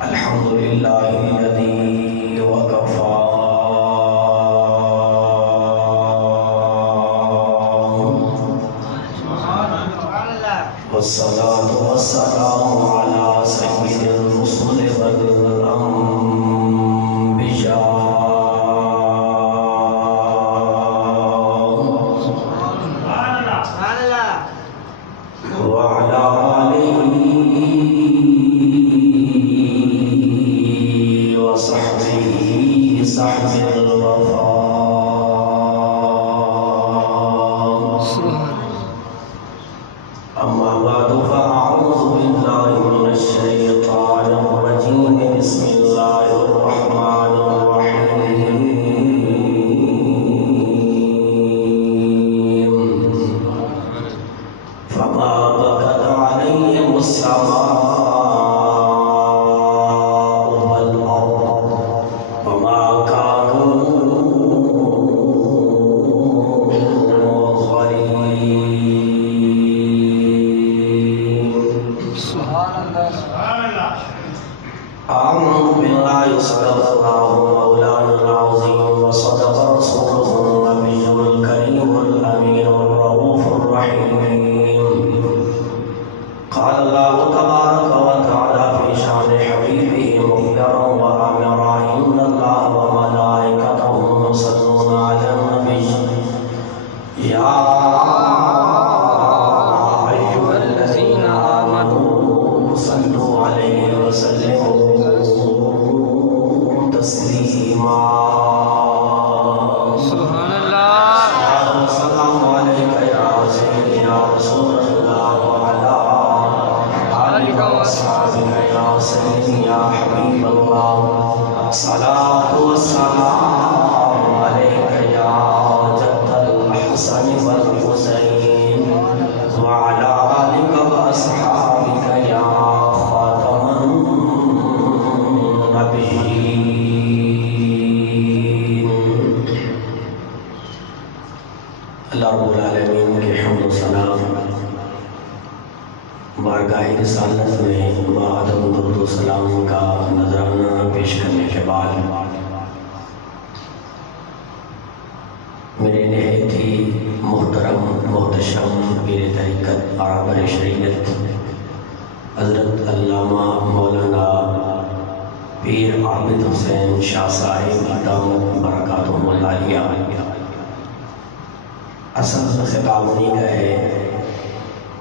الحمد لله الذي وكفى والصلاة والسلام على سيد الرسل والأنبياء وعلى آله وصحبه صحب الوفاء. أما بعد فأعوذ بالله من الشيطان الرجيم. بسم الله الرحمن الرحيم. فما بكت عليهم السماء والأرض وما كانوا منظرين. أعوذ بالله. صدق الله مولانا العظيم وصدق رسوله النبي الكريم الأمين الرؤوف الرحيم. قال الله تبارك وتعالى في شأن حبيبه مخبرا وآمرا: إن الله وملائكته يصلون على النبي يا أيها الذين آمنوا صلوا عليه وسلموا تسليما. سبحان الله. السلام عليك يا سيدي يا رسول الله وعلى آلك وأصحابك يا سيدي يا حبيب الله. الصلاة والسلام عليك يا جد الحسن والحسين وعلى آلك وأصحابك يا خاتم النبيين. اللہ رب العالمین کے حمد و ثنا بارگاہ رسالت میں وعدم درود و سلام کا نذرانہ پیش کرنے کے بعد میرے نہایت ہی محترم محتشم پیر طریقت برابر شریعت حضرت علامہ مولانا پیر عابد حسین شاہ صاحب دامت برکاتہم العالیہ، اصل خطاب نہیں کا ہے،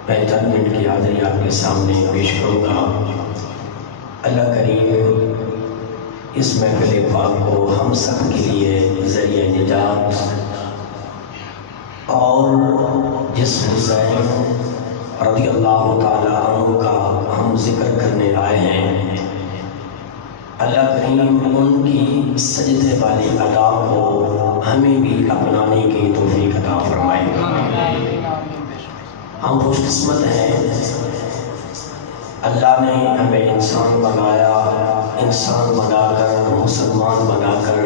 میں چند منٹ کی حاضری آپ کے سامنے پیش کروں گا۔ اللہ کریم اس محفل پاک کو ہم سب کے لیے ذریعہ نجات اور جس حسین رضی اللہ تعالیٰ عنہ کا ہم ذکر کرنے آئے ہیں، اللہ کریم ان کی سجدے والی ادا کو ہمیں بھی اپنانے کی توفیق عطا فرمائے۔ ہم خوش قسمت ہیں، اللہ نے ہمیں انسان بنایا، انسان بنا کر مسلمان بنا کر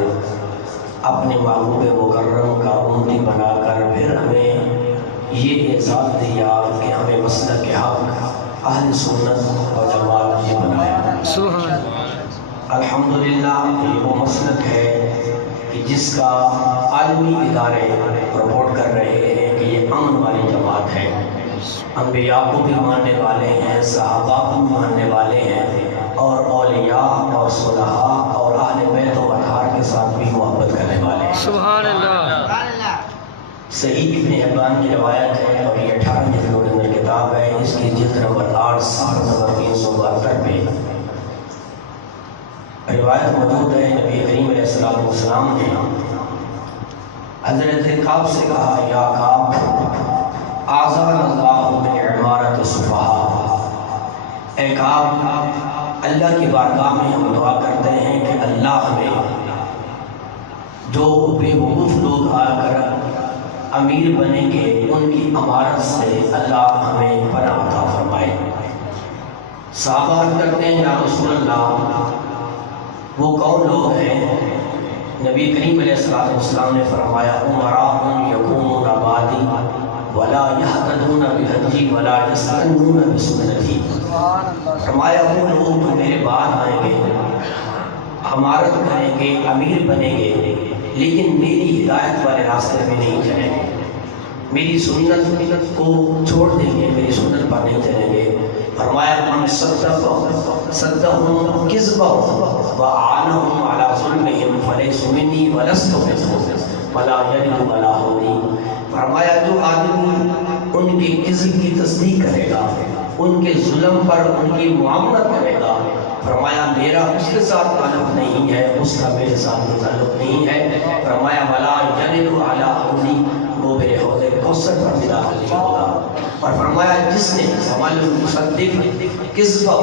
اپنے محبوب مکرم کا امتی بنا کر پھر ہمیں یہ اعزاز دیا کہ ہمیں مسلک حق اہل سنت و جماعت یہ بنایا۔ الحمدللہ یہ وہ مسلک ہے کہ جس کا عالمی ادارے رپورٹ کر رہے ہیں کہ یہ امن والی جماعت ہے، انبیاء کو بھی ماننے والے ہیں، صحابہ کو بھی ماننے والے ہیں، اور اولیاء اور صلحاء اور اہل بیت و اطہار کے ساتھ بھی محبت کرنے والے ہیں۔ سبحان اللہ۔ صحیح ابن حبان کی روایت ہے اور یہ 18 جلدوں کے اندر کتاب ہے، اس کی جلد نمبر 8 صفحہ نمبر 372 پہ روایت موجود ہے۔ نبی کریم علیہ السلام نے حضرت کعب سے کہا: یا کعب، اعاذنا اللہ من عمارت السفہاء۔ اے کعب، اللہ کی بارگاہ میں ہم دعا کرتے ہیں کہ اللہ ہمیں جو بے وقوف لوگ آ کر امیر بنیں گے ان کی امارت سے اللہ ہمیں پناہ عطا فرمائے۔ صحابہ کرتے ہیں: یا رسول اللہ، وہ کون لوگ ہیں؟ نبی کریم علیہ السلام نے فرمایا: امراء یکونون بعدی ولا یہتدون بہدی ولا یستنون بسنتی۔ فرمایا وہ لوگ جو میرے بعد آئیں گے عمارت کریں گے، امیر بنیں گے، لیکن میری ہدایت والے راستے میں نہیں چلیں گے، میری سنت کو چھوڑ دیں گے، میری سنت پر نہیں چلیں گے۔ فرمایا من صدقهم كذبهم وأعانهم على ظلمهم فليس مني ولست منهم ولا يرد ولا حوضي۔ فرمایا جو آدمی ان کے کذب کی تصدیق کرے گا، ان کے ظلم پر ان کی معاملت کرے گا، فرمایا میرا اس کے ساتھ تعلق نہیں ہے، اس کا میرے ساتھ تعلق نہیں ہے۔ فرمایا ولا يرد ولا حوضي، وہ میرے حوض کوثر پر بھی داخل نہیں ہوگا۔ اور فرمایا جس نے سمال المصدق کذبہ،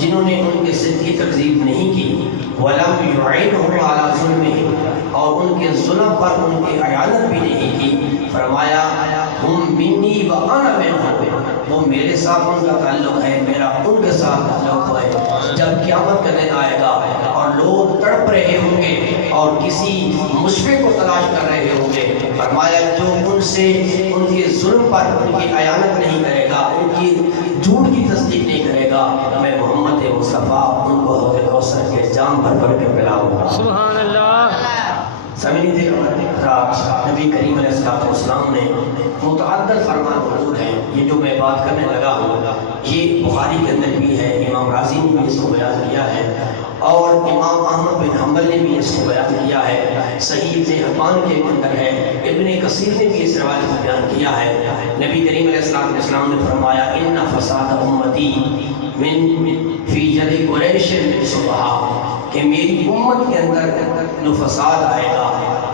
جنہوں نے ان کے صدق کی تکذیب نہیں کی، ولم يعینهم على ظلمهم، اور ان کے ظلم پر ان کی اعانت بھی نہیں کی، فرمایا ہم منی وانا منہم، وہ میرے ساتھ ان کا تعلق ہے، میرا ان کے ساتھ تعلق ہے۔ جب قیامت کا دن آئے گا اور لوگ تڑپ رہے ہوں گے اور کسی مشفق کو تلاش کر رہے ہوں گے، فرمایا جو ان سے ان کے ظلم پر ان کی اعانت نہیں کرے گا، ان کی جھوٹ کی تصدیق نہیں کرے گا، میں محمد مصطفیٰ ان کو حوض کوثر کے جام بھر کے پلاؤں گا۔ سبحان اللہ۔ سمجھیں تھے نبی کریم علیہ السلام نے متعدد فرمان موجود ہیں، یہ جو میں بات کرنے لگا ہوں یہ بخاری کے اندر بھی ہے، امام راضی نے بھی اس کو بیان کیا ہے، اور امام احمد بن حنبل نے بھی اس کو بیان کیا ہے، صحیح ابن حبان کے اندر ہے، ابن کثیر نے بھی اس روایت کو بیان کیا ہے۔ نبی کریم علیہ السلام نے فرمایا ان فساد امتی من فی ید قریش من صبحا، کہ میری امت کے اندر جو فساد آئے گا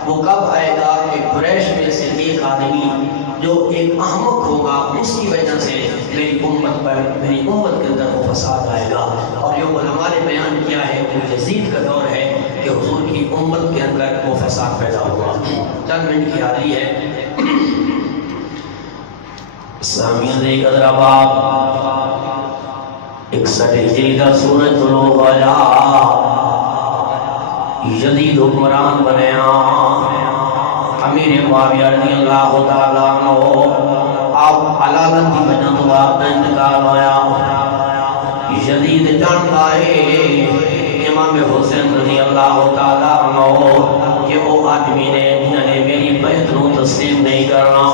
وہ کب آئے گا کہ قریش میں سے ایک آدمی جو ایک احمق ہوگا اس کی وجہ سے میری امت کے اندر وہ فساد آئے گا۔ اور جو علماء نے بیان کیا ہے کہ یزید کا دور ہے کہ حضور کی امت کے اندر وہ فساد پیدا ہوا۔ چند منٹ کی حاضری ہے، سامعین دیکھ ذرا باپ 61 ہجری کا سورج طلوع ہوا، یزید حکمران بنیا، امیر معاویہ رضی اللہ تعالیٰ عنہ، آپ علامت کی وجہ تو آپ کا انتقال ہویا۔ یزید جانتا ہے امام حسین رضی اللہ تعالیٰ عنہ کہ وہ آدمی نے جنہوں نے میری بیعت نو تسلیم نہیں کرنا،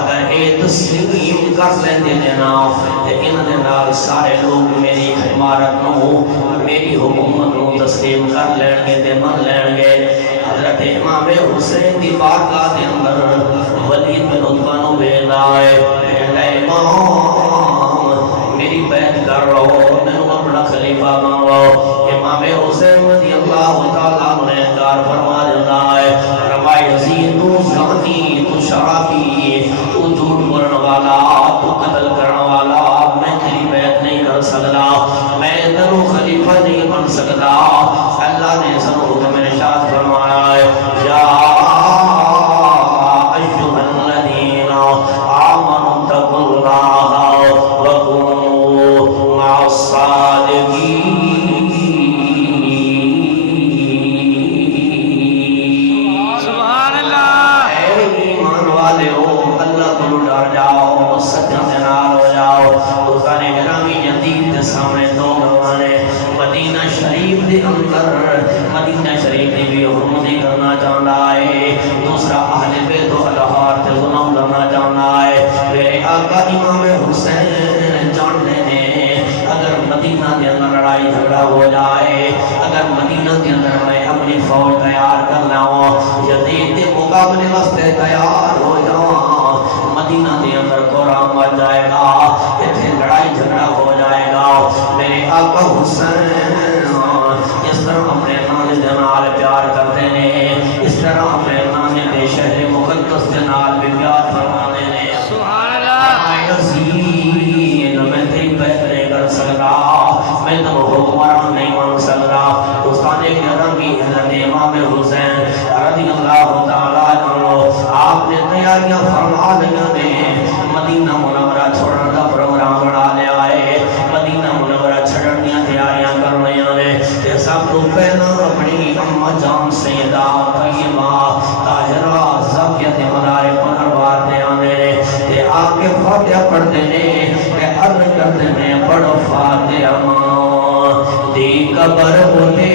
اگر اے تسلیم کر لیندے دینا تو ان دے نال سارے لوگ میری عمارت نو میری حکومت نو تسلیم کر لین گے تے من لین گے۔ حضرت امام حسین دی بارگاہ دے اندر ولید بن عتبہ نو بھیجا ہے، اے امام میری بیعت کر لو، میں اپنا خلیفہ مان لو۔ امام حسین رضی اللہ تعالیٰ نے انکار فرما دیتا ہے، فرمایا یزید تو زانی، تو شرابی، تو جھوٹ بولنے والا، تو قتل کرنے والا، میں تیری بیعت نہیں کر سکتا، میں تنو خلیفہ نہیں بن سکتا۔ اللہ نے سنو حکم ارشاد فرمایا ہے، یا ایھا الذین آمنوا اتقوا اللہ وکونوا مع الصادقین۔ مدینہ شریف دے اندر مدینہ شریف دی بھی حرمتی کرنا چاہتا ہے، دوسرا اہل بیت و الہار تے ظلم کرنا چاہتا ہے۔ میرے آقا امام حسین جانتے ہیں اگر مدینہ دے اندر لڑائی جھگڑا ہو جائے، اگر مدینہ دے اندر میں اپنی فوج تیار کر لاؤں، یزید کے مقابلے واسطے تیار ہو جاؤں، مدینہ دے اندر قرآن بچ جائے گا، اتنے لڑائی جھگڑا ہو جائے گا۔ میرے آقا حسین اس طرح اپنے نانے دے نال پیار کرتے ہیں، اس طرح اپنے نانے دے شہر مقدس دے نال بھی پیار فرمانے ہیں۔ سبحان اللہ۔ یزید میں تیری بیعت نہیں کر سکتا، میں تو حکمران نہیں بن سکتا۔ دوستانے کرام کی حضرت امام حسین رضی اللہ تعالیٰ عنہ آپ نے تیاریاں فرما لیا نے، مدینہ منورہ چھوڑنے کا پروگرام بنا لیا ہے، مدینہ منورہ چھڑن دیا تیاریاں کر رہے ہیں۔ تے سب تو پہلا اپنی اماں جان سیدہ طیبہ طاہرہ زاکیہ تے مدارے پنروار دے آنے تے آپ کے فاتحہ پڑھتے ہیں تے عرض کرتے ہیں پڑھو فاتحہ ماں دی قبر ہوتے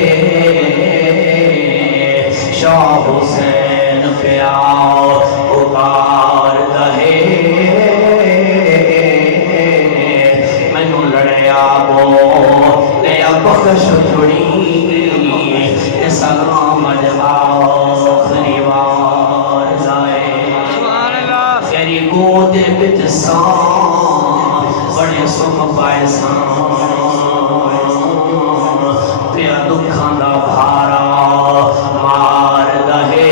بخش تھوڑی سلام آخری بار جائے تیری گود بچ سان بڑے سکھ پائے سان پیا دکھاں دا بھارا مار دہے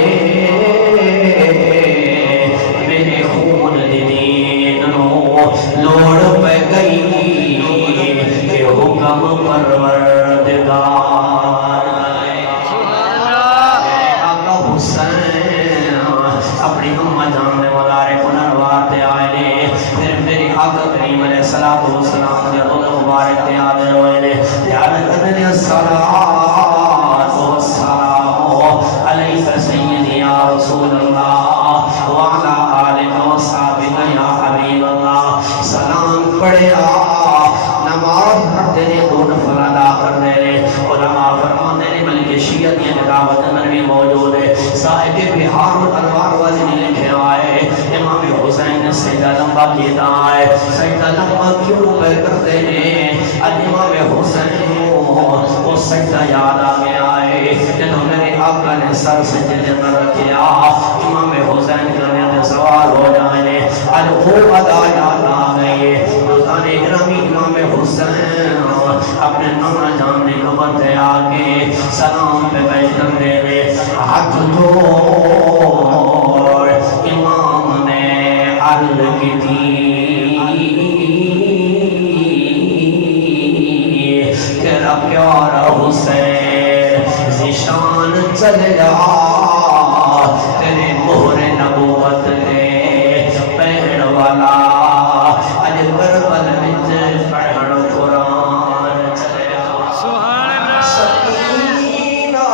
میرے خون دی دین نو لوڑ پہ گئی کہ حکم پروردگار آقا حسین اپنی امہ جاننے والارے پنروارتے آئے لے پھر میری آقا کریم علیہ السلام یا دولہ مبارک تے آدھے روئے لے یاد کرنے الصلاة والسلام علیہ سیدی یا رسول اللہ وعلا آلہ و صحابہ یا حبیب اللہ سلام پڑھے نماز پڑھتے نے دو نفل ادا کرنے لے علماء فرماتے نے بلکہ شیعت یہ کتابت اندر بھی موجود ہے صاحب بہار الانوار والی نے لکھے آئے امام حسین نے سجدہ لمبا کیتا ہے سجدہ لمبا کیوں پہ کرتے ہیں امام حسین وہ سجدہ یاد آ گیا ہے جنہوں میرے آقا نے سر سجدے میں رکھیا امام حسین کرنے سے سوال ہو جائے آج وہ ادا یاد آ گئی دوستان اکرامی امام حسین اپنے نانا جاننے کو بندے آگے سلام پہ بیٹھن دے لے ہاتھ جوڑ امام نے عرض کی تھی تیرا پیارا حسین زشان چل جا تیرے مہر نبوت دے پہن والا اج کربل وچ پڑھن قرآن چلیا سبحان اللہ سکینہ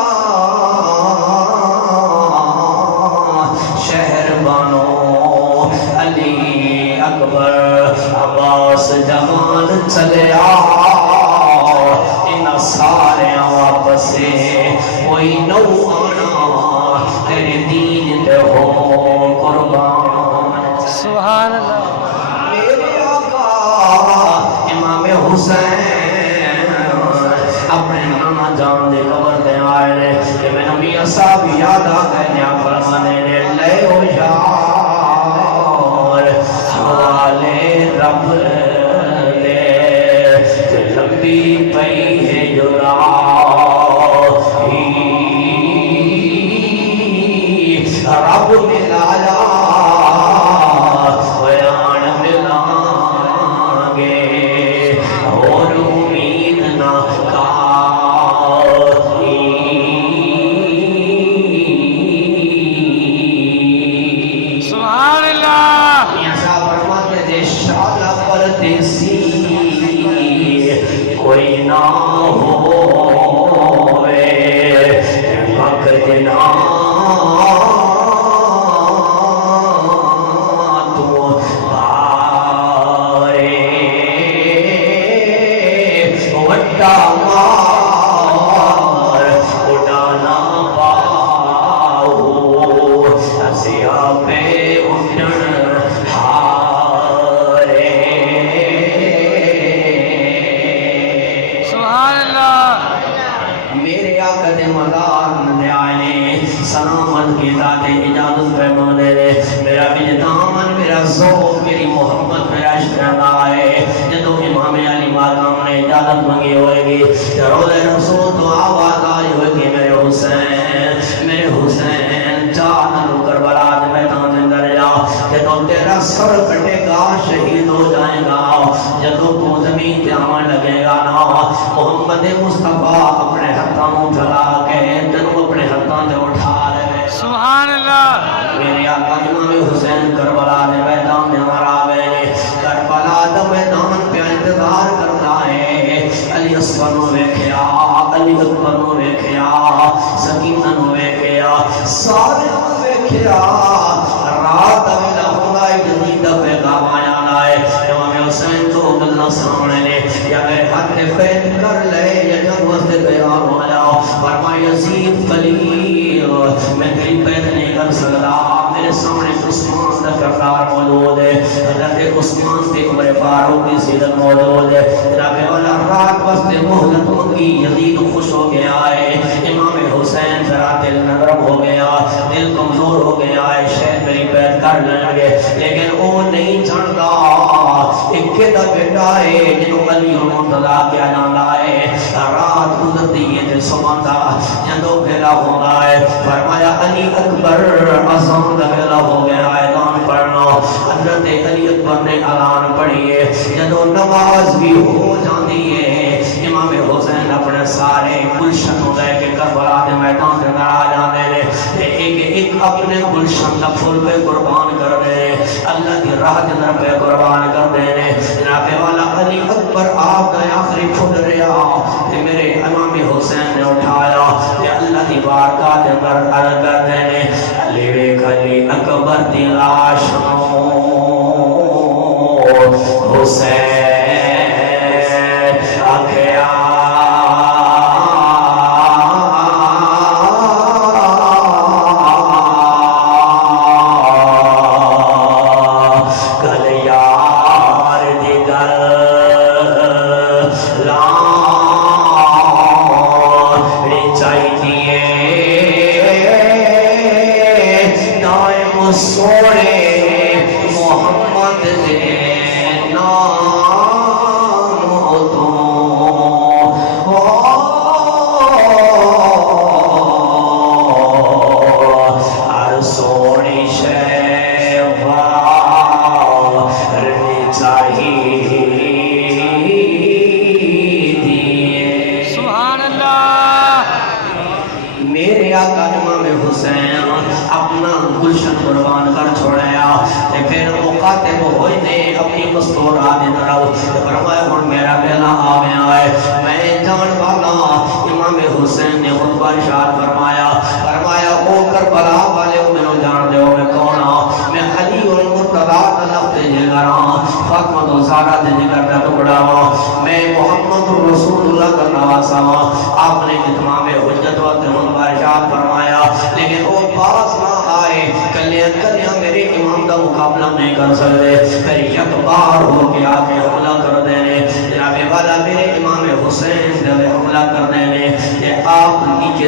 شہر بانو علی اکبر عباس جوان چلیا ان سارے واپس کوئی نو آنا تیرے دین تے ہو قربان سبحان اللہ امام حسین اپنے نانا جان دے قبر دے آئے لے کہ میں نبی صاحب یاد آ گئے نیا فرمانے لے لے او یار حوالے رب لے کہ لمبی پئی ہے جراحی رب ملایا کوئی نہ ہوئے وقت نہ تو آئے وڈا مار اڑانا پاؤ سیاہ پہ اٹھن ہارے میرے آقا دے مدار نے آئے سلامت کی ذات اجازت فرمانے لے میرا وجدان میرا ذوق میری محبت میرا عشق آئے جدو امام علی مقام نے اجازت مانگی ہوئے گی روز رسول تو آواز آئی ہوئے گی میرے حسین چاہن کربلا دے میدان اندر جا جدو تیرا سر کٹے گا شہید ہو جائے گا جدو تو زمین پہ آمن لگے گا نا محمد مصطفیٰ اپنے ہتھاں اٹھا کے جدو اپنے ہتھاں دے اٹھا رہے سبحان اللہ میرے آقا امام حسین کربلا دے میدان میں مرا گئے کربلا دے میدان پہ انتظار کرتا ہے علی اصغر نو ویکھیا علی اکبر نو ویکھیا سکینہ نو ویکھیا سارے نو ویکھیا رات ویلا ہوگا جدید پیغام آیا لائے امام حسین کو گلنا سامنے لے یا میں حق فید کر لے یا جب وقت تیار ہو جاؤ فرمائے یزید خلیل میں تیری پید نہیں کر سکتا میرے سامنے عثمان دا کرتا سرکار موجود ہے، حضرت عثمان سے عمر فاروق کی سیرت موجود ہے، جناب والا رات وقت مہلت منگی، یزید خوش ہو گیا ہے، امام حسین ذرا دل نرم ہو گیا، دل کمزور ہو گیا ہے، شہر میری بیعت کر لیں، لیکن وہ نہیں جانتا ایک دا بیٹا ہے جنہوں علی المرتضیٰ کیا جانا ہے، رات گزرتی ہے تے سماندا جدوں ویلا ہوندا ہے، فرمایا علی اکبر اذان دا ویلا ہو گیا ہے، اذان پڑھنا، حضرت علی اکبر نے اذان پڑھی ہے، جدوں نماز بھی ہو جاندی ہے، امام حسین اپنے سارے گلشن لے کے کربلا دے میدان دے اندر آ جاندے نے، تے ایک اپنے گلشن دا پھول پہ قربان کر دے، اللہ کی راہ دے اندر پہ قربان کر دے نے، جناب والا علی اکبر آپ کا آخری پھول رہا، تے میرے امام حسین نے اٹھایا، تے اللہ دی بارگاہ دے اندر عرض کر دے نے، علی ویکھ علی اکبر دی لاش حسین آکھیا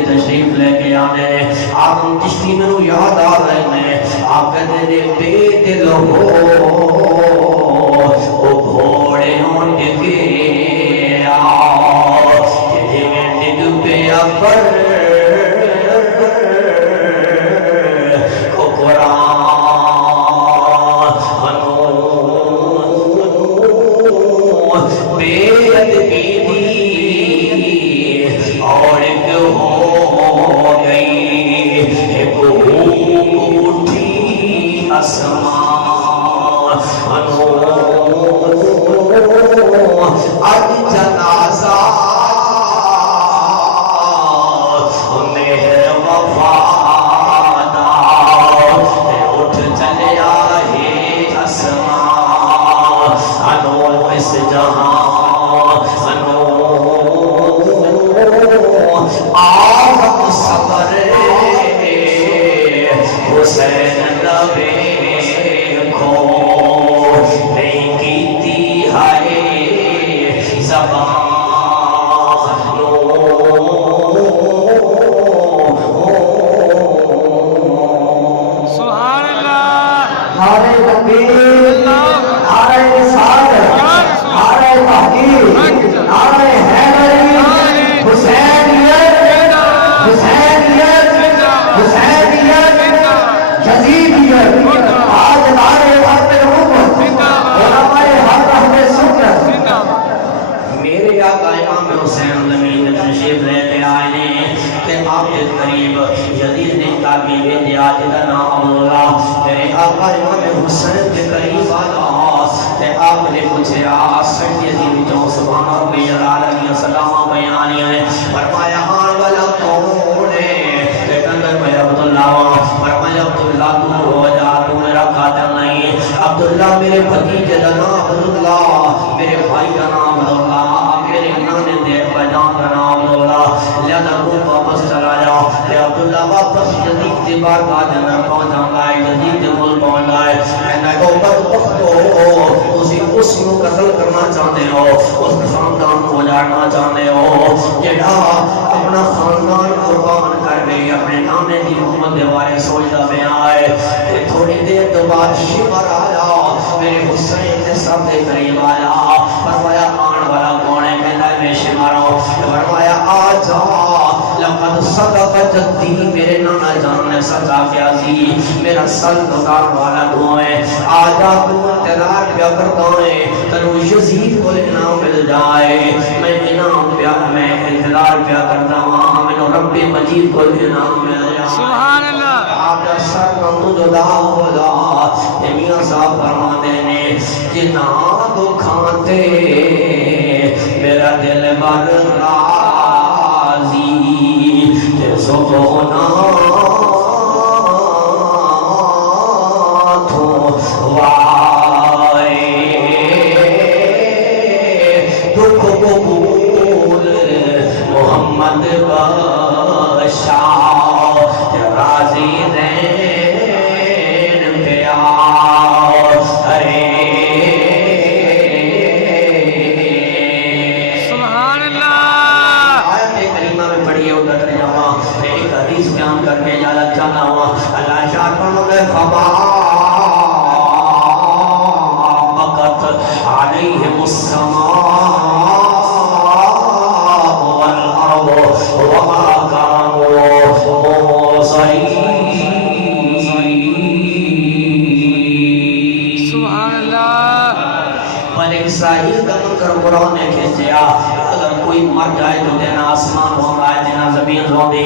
تشریف لے کے آنے آپ چشتی میں یاد آ رہے ہیں، آپ کہتے ہیں بے دل ہو او گھوڑے ہوں ڈگے آؤ جی میں ڈگ پہ اپر کو قرآن بے ادبی اور ایک ہو گئی ایک اٹھی اسمان اب جنازہ مہر وفادہ اٹھ چلے آئے اسمان انو اس جہاں آدم صبر حسین نبی کو نہیں کیتی ہے زبان سبحان اللہ نعرہ تکبیر نعرہ رسالت نعرہ تحقیق نعرہ حیدری حسینیت حسینیت حسینیت یزیدیت آج نعرے وقت حکومت علماء حق اہل سنت میرے آقا امام حسین زمین تشریف لے کے آئے کہ آپ کے قریب یزید نے تعبیر دیا جدا نام عبداللہ میرے آقا امام حسین کے قریب آیا کہ آپ نے مجھے سید یزید جو سبحان ربی العالی سلام بیانی ہے فرمایا آن والا کون ہے کہ اندر میں عبداللہ فرمایا عبداللہ تو ہو جا تو میرا قاتل نہیں عبداللہ میرے بھتیجے کا نام عبداللہ میرے بھائی کا نام عبداللہ میرے نانے دے بجان کا نام عبداللہ لہذا وہ واپس چلا جاؤ کہ عبداللہ واپس یزید کی بارگاہ جنر پہنچا ہے، یزید کے مل پہنچا ہے، کہنا کہ بدبخت ہو، اسی اس کو قتل کرنا چاہتے ہو، اس خاندان کو اجاڑنا چاہتے ہو، جڑا اپنا خاندان قربان کر گئی اپنے نانے کی محمد دیوارے سوچتا میں آئے کہ تھوڑی دیر تو بعد شمر آیا، میرے حسین کے سب کے قریب آیا، فرمایا آن والا کون ہے؟ کہتا ہے میں شمر ہوں، فرمایا آ جا، لقد صدق جدی، میرے نانا جان نے سچا کیا سی، میرا سر دکار والا دھوئے، آجا تو انتظار پیا کرتا ہے تنو یزید کو انعام مل جائے، میں انعام پیا، میں انتظار پیا کرتا ہوں، میں رب مجید کو انعام مل جائے، سبحان اللہ، آجا سر نمو جدا ہو جا، میاں صاحب فرما دینے جنا دکھاتے میرا دل بر راضی سونا تو وائے دکھ قبول محمد بشا راضی دین پیا ارے سبحان اللہ، آیت کریمہ میں پڑھیے ادھر ترجمہ ایک حدیث بیان کرنے جانا چاہتا ہوں، اللہ شاہ فرماتے فبا بقت علیہم السماء والارض وما کانوا منظرین، سبحان اللہ، بنی اسرائیل کا منکر قرآن نے کھینچیا، اگر کوئی مر جائے تو دینا آسمان ہو رہا ہے، دینا زمین ہو دی،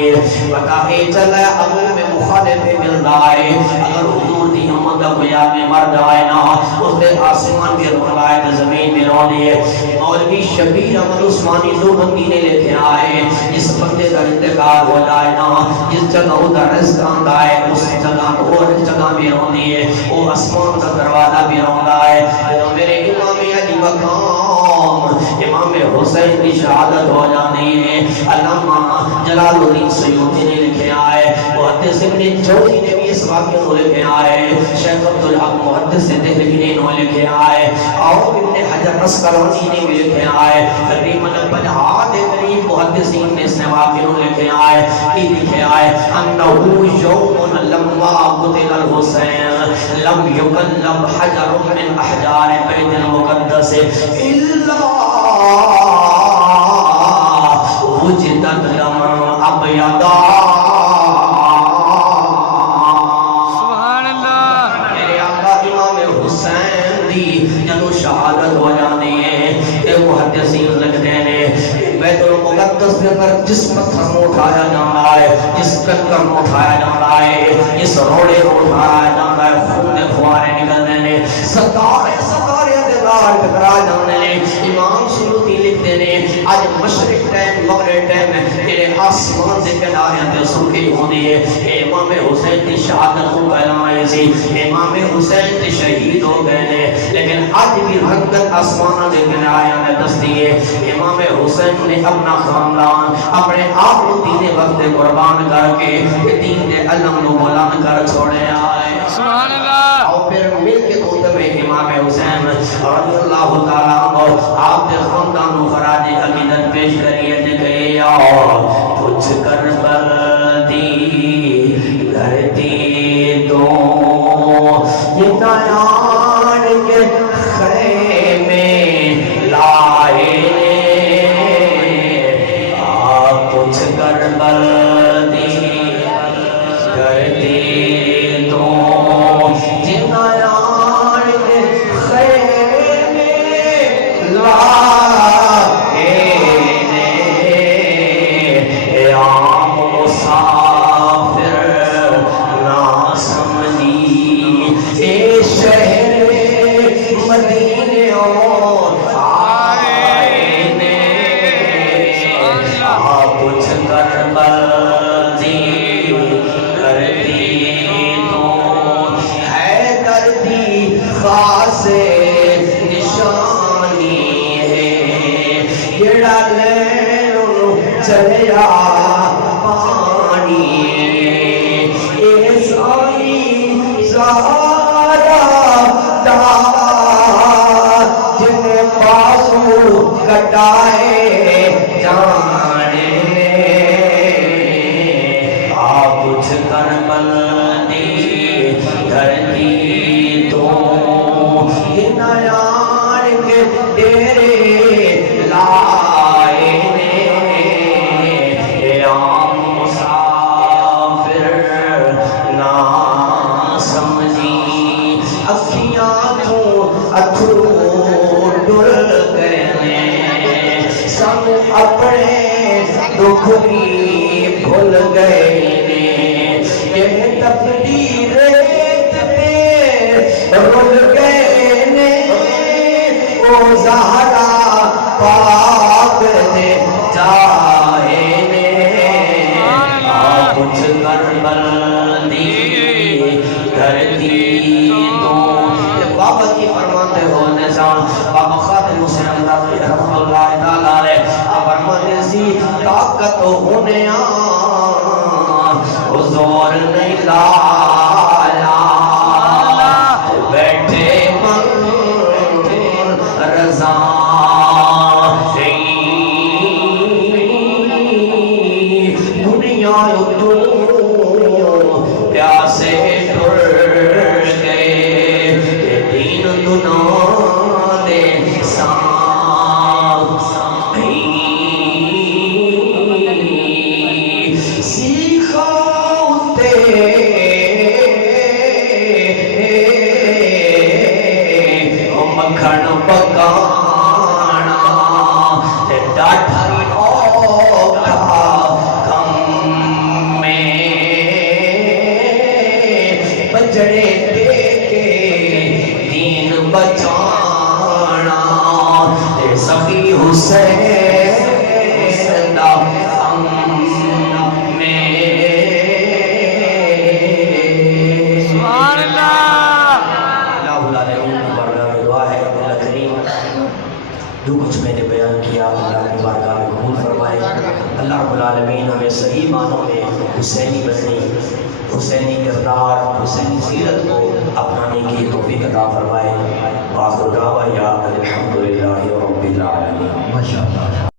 بتا اے چل ہے ابو میں مخالف مل رہا ہے، اگر حضور دی ہمت گویا میں مر جائے نا، اس دے آسمان بھی رو رہا ہے تو زمین بھی رو دی ہے، مولوی شبیر احمد عثمانی دو بندی نے لے کے آئے، جس بندے کا انتقال ہو جائے نا، جس جگہ ادھر رزق آندا ہے، اس جگہ اور جگہ بھی رو دی ہے، وہ آسمان کا دروازہ بھی رو رہا ہے، تو میرے امام علی مقام امام حسین کی شہادت ہو جانی ہے، علامہ جلال الدین سیوطی نے لکھے آئے، محدث ابن جوزی نے بھی اس واقعے کو لکھے آئے، شیخ عبدالحق محدث دہلوی نے انہوں لکھے آئے، اور ابن حجر عسقلانی نے بھی لکھے آئے، تقریباً 50 کے قریب محدثین نے اس نے واقعے کو لکھے آئے، یہ لکھے آئے انہو یوم لما قتل الحسین لم یکلم حجر من احجار بیت المقدس الا وجدت لمن ابیضا، سبحان اللہ، میرے آقا امام حسین دی جدو شہادت ہو جانے ہیں، اے محدثین لکھتے ہیں بیت المقدس کے اندر جس پتھر میں اٹھایا جانا ہے، جس کنکر میں اٹھایا جانا ہے، جس روڑے میں اٹھایا جانا ہے، خون فوارے نکلنے نے، ستارے دلار ٹکرا جانے نے، امام سیوطی لکھتے ہیں آج مشرق ٹائم مغرب ٹائم تیرے آسمان سے کنارے تے سرخی ہوندی ہے، امام حسین کی شہادت کو کہلائے سی، امام حسین تے شہید ہو گئے نے، لیکن آج بھی رنگت آسمان دے کنارے میں دستی ہے، امام حسین نے اپنا خاندان اپنے آپ کو دین وقت قربان کر کے دین دے علم کو بلند کر چھوڑے آئے، سبحان اللہ، اور پھر مل کے خطبہ امام حسین رضی اللہ تعالیٰ عنہ آپ دے خاندان و خراج عقیدت پیش کریے تے کہے یا پوچھ کر بردی دھرتی تو یہ نیان کے خیمے لائے آپ پوچھ کر بردی دھرتی تو یہ نیان کے خیمے لائے عام مسافر نہ سمجھی اے شہر مدینے آئے نے آپ کچھ کر بردی کرتی تو ہے دردی خاص نشانی ہے جڑا لین چلیا پانی کھلی بھول گئے نے یہ تقدیر پہ رول گئے نے وہ زہرا پاک نے جائے نے کچھ کربل دی دھرتی تو بابا کی فرماتے ہو نظام بابا خاتم حسین رحمۃ اللہ تعالیٰ علیہ فرماتے سی طاقت ہونے حضور نہیں لایا بیٹھے من رضا دنیا تو پیاسے ٹر گئے دین دنا دے سیکھا مکھن پکانا ڈاٹھا کم میں بجڑے دے کے دین بچانا سخی حسین دا غم میں سبحان اللہ دعا ہے اللہ کریم جو کچھ میں نے بیان کیا اللہ کی بارگاہ میں قبول فرمائے اللہ رب العالمین ہمیں صحیح معنوں میں حسینی بننے حسینی کردار حسینی سیرت کو اپنانے کی توفیق عطا فرمائے وآخر دعوانا الحمدللہ رب العالمین. ماشاءاللہ.